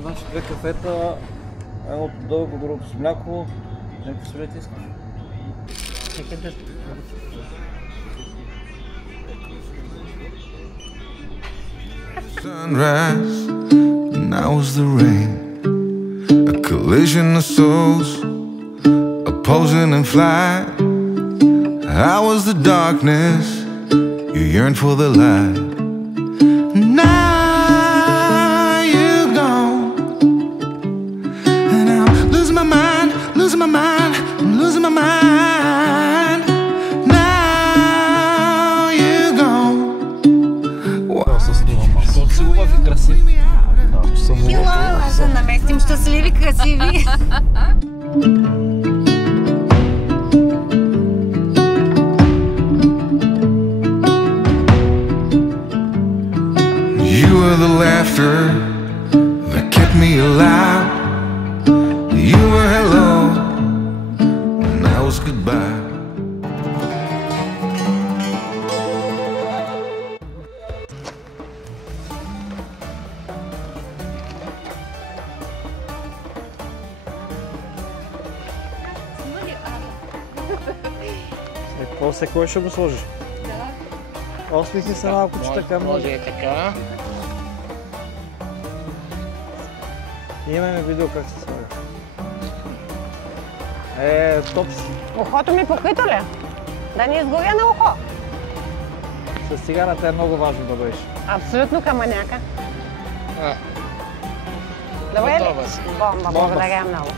значи 2 кафета, едното дълго, другото с мляко. Някакви солети искаш? Sunrise, now was the rain, a collision of souls, opposing in flight. I was the darkness, you yearned for the light. Now you're gone, and I'm losing my mind, losing my mind, I'm losing my mind. Now you're gone. Защото си хубав и красив. Хила, да се наместим щастливи, красиви. You were the laughter that kept me alive. You were hello, and I was goodbye. После кой ще го сложиш? Да. Осмихни се малко, че така може и така. Имаме видео как се слага. Топ си. Ухото ми покрито ли? Да ни изгоря на ухо. С цигарата е много важно да бъдеш. Абсолютно камъняка. Добре ли? Готова си. Бомба, благодаря много.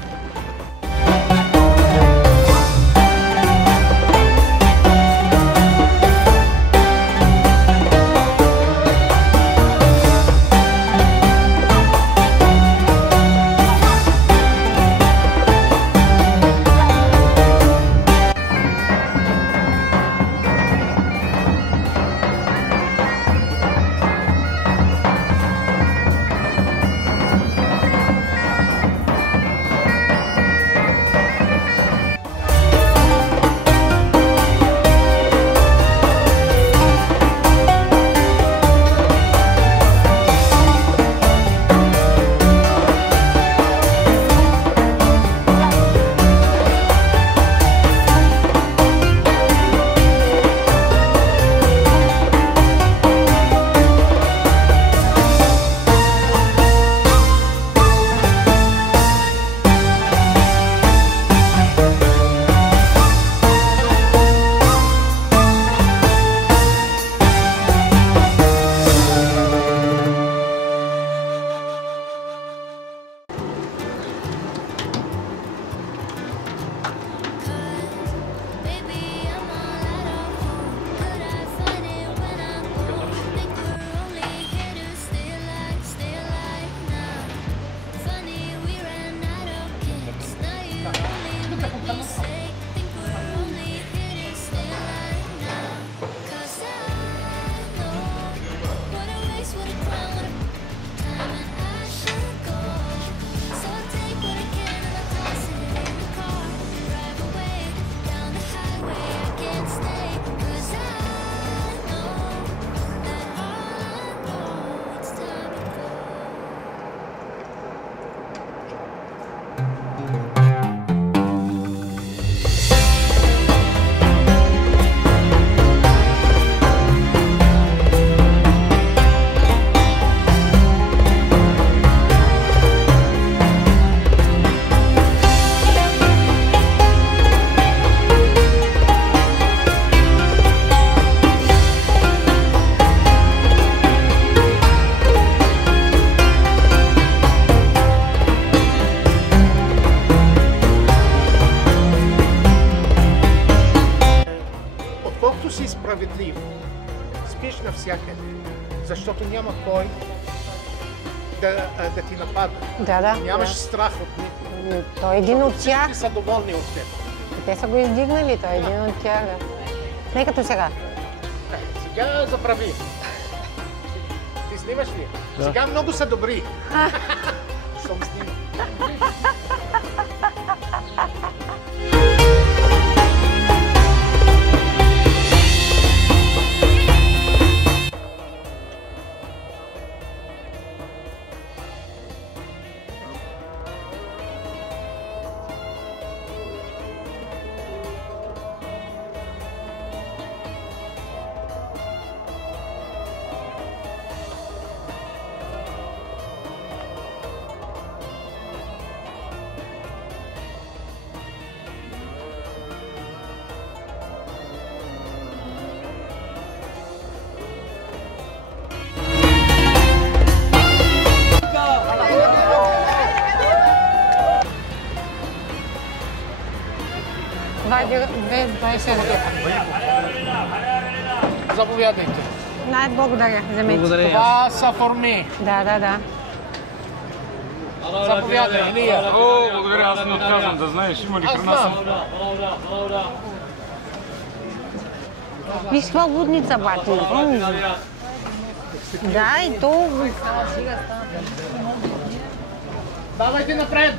Справедлив. Спиш навсякъде, защото няма кой да ти напада. Да. Нямаш страх от никой. Той е един от тях. Всички са доволни от теб. Те са го издигнали, той е един от тях. Не като сега. Сега забрави. Ти снимаш ли? Да. Сега много са добри. Щом снимам. Заповядайте. Да, благодаря. Вземете. Благодаря. Това са форми. Да. Заповядай, Илия. О, благодаря, аз не отказвам, да знаеш, има ли Аз храна знам. съм. Виж каква лудница, бати. Да, и то... Давайте напред.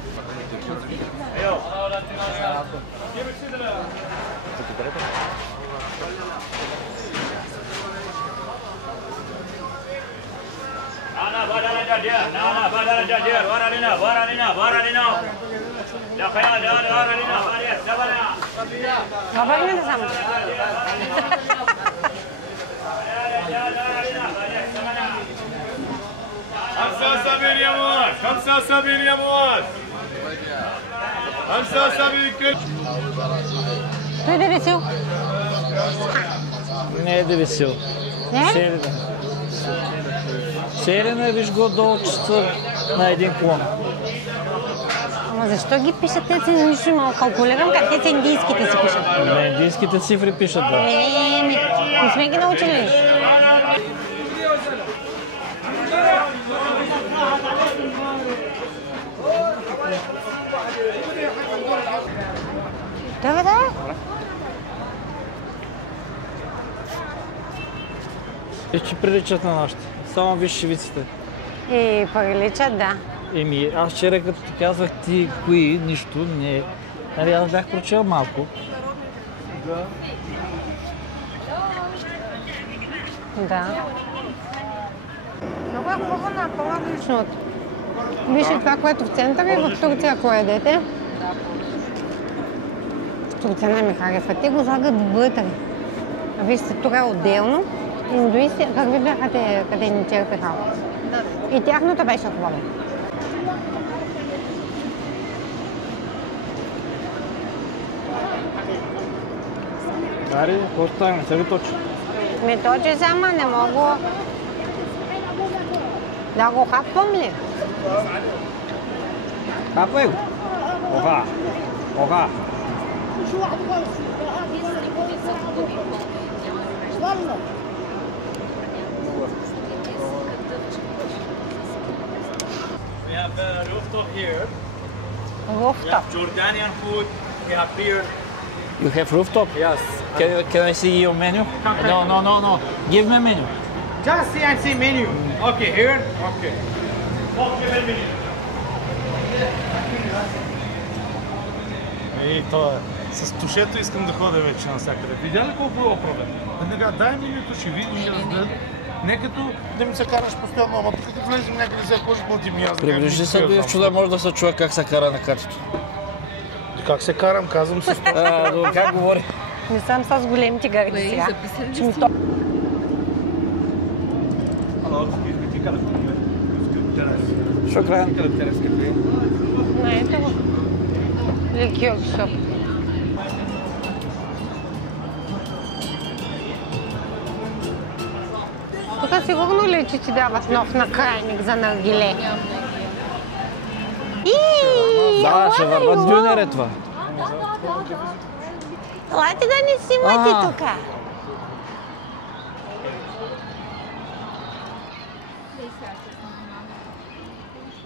Nana badara dia, nana badara dia, waralina. Ya kaya dia waralina, baria, sabana. Говори да сам. Хамса sabir yamur. Хамса sabir kül. Той да весел. Не е весел. Не? Селена, виж го долу часа на един клон. Ама защо ги пишат? Те си нищо има. Калкулирам как те са индийските си пишат. На индийските цифри пишат, да. Не сме ги научили. Да. Че приличат на нашите. Само виж шивиците. И приличат, да. Аз вчера като ти казах ти кои, нищо, не. Нали, аз бях прочел малко. Да. Много е хубаво на по-различното. Вижте това, което в центъра и в Турция, ако ядете. В Турция не ми харесва. Те го слагат вътре. А вижте, тук е отделно. Индуисти, как ви бяха те, къде ни черпиха? И тяхното беше хубаво. Ари, какво става? Не се ви точи. Ми точи се, ама не мога да го хапвам ли? Хапвай го. Оха. We have rooftop here. Rooftop. Jordanian food. We have beer. You have rooftop? Yes. Can I see your menu? No. Give me menu. Just see and see menu. Okay, here. Okay. Ей, това е. С тушето искам да ходя вече навсякъде. Видя ли колко е проблем? Веднага дай менюто, ще видиш, ще разгледам. Не като да ми се караш постоянно, ама тук като влезем някъде за кой плати ми аз. Приближи се до чуда, може да се чуе как се кара на картито. Как се карам, казвам се. Как говори? Не съм с големите гърди сега. Че ми то... Шукран. Не, ето го. Ликьор шоп. Тук сигурно ли, че ти дават нов накрайник за наргиле? Да, ще върват дюнер това. Елате да не снимате тук.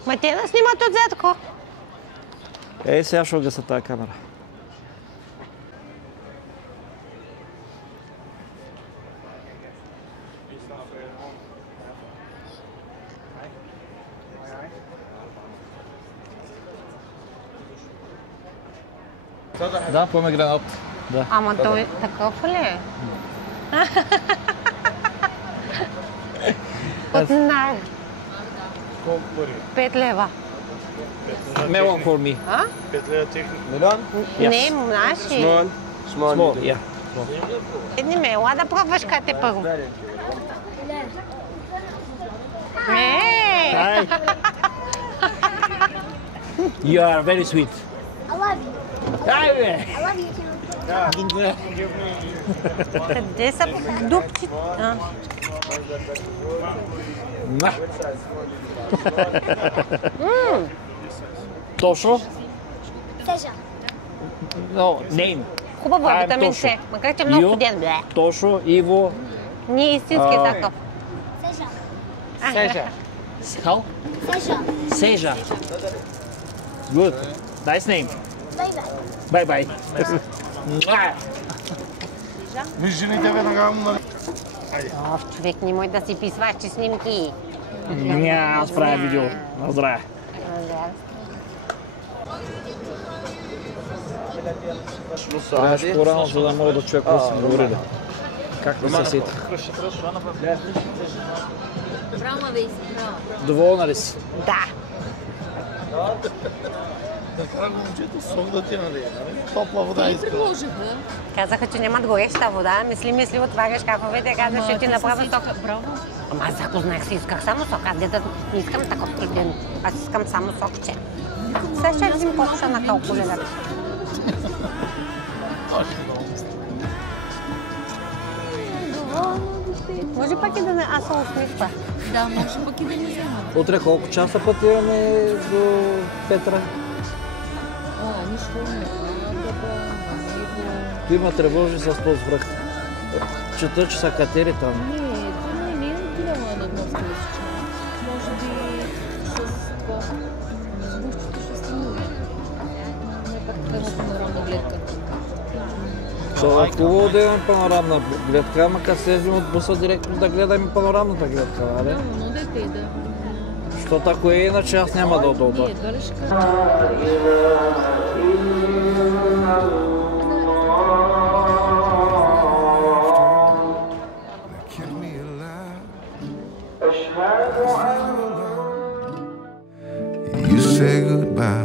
Ма те да снимат отзадко. Ей, сега ще гаса тази камера. Да, помегранат. Да. Ама той такъв ли е? От нар. Колко пари? 5 лева. Melon for me. 5 лева техника. Melon? Не, наши. Small, yeah. Едни ме, ела да пробваш кате първо. Hi. You are very sweet. I love you. Hi. I love you too. Къде са дупчи? Точно? Сежа. No, name. Хубаво е витамин С, Тошо. макар че е много Ио, студен. Бле. Тошо, Иво, Не е истински закъп. Сежа. Сежа. How? Сежа. Seja. Good. Nice name. Бай-бай. Bye bye. Виж жените веднага му нали. Ов, човек, не може да си писваш снимки. Няма, аз правя видео. На здраве. Трябваше по-рано, за да мога да чуя какво са говорили. Как ли се сетих? Браво, Мавейси, браво. Доволна ли си? Да. Така момчето сок да ти налие, нали? Топла вода иска. Предложиха. Казаха, че нямат гореща вода. Мисли, отваряш шкафовете и казваш, ще ти направя сок. Браво. Ама аз запознах се, исках само сок. Аз дета не искам такъв студен. Аз искам само сокче. Сега ще взим коша на калкулират. Може пак и да не аз се усмихва. Да, може пък и да не взема. Утре колко часа пътуваме до Петра? О, нищо не Ти ма тревожи с този връх. Чета, че са катери там. Не е отивала на морска лисича. Може би с това. Сбущото ще станува. Не пак така панорамна гледка. Това е хубаво да имаме панорамна гледка, ама като слезем от буса директно да гледаме панорамната гледка, нали? Да, но дете и да. Защото ако е иначе, аз няма да отдълда. Ние едва ли ще кажем. kept me alive. You say goodbye.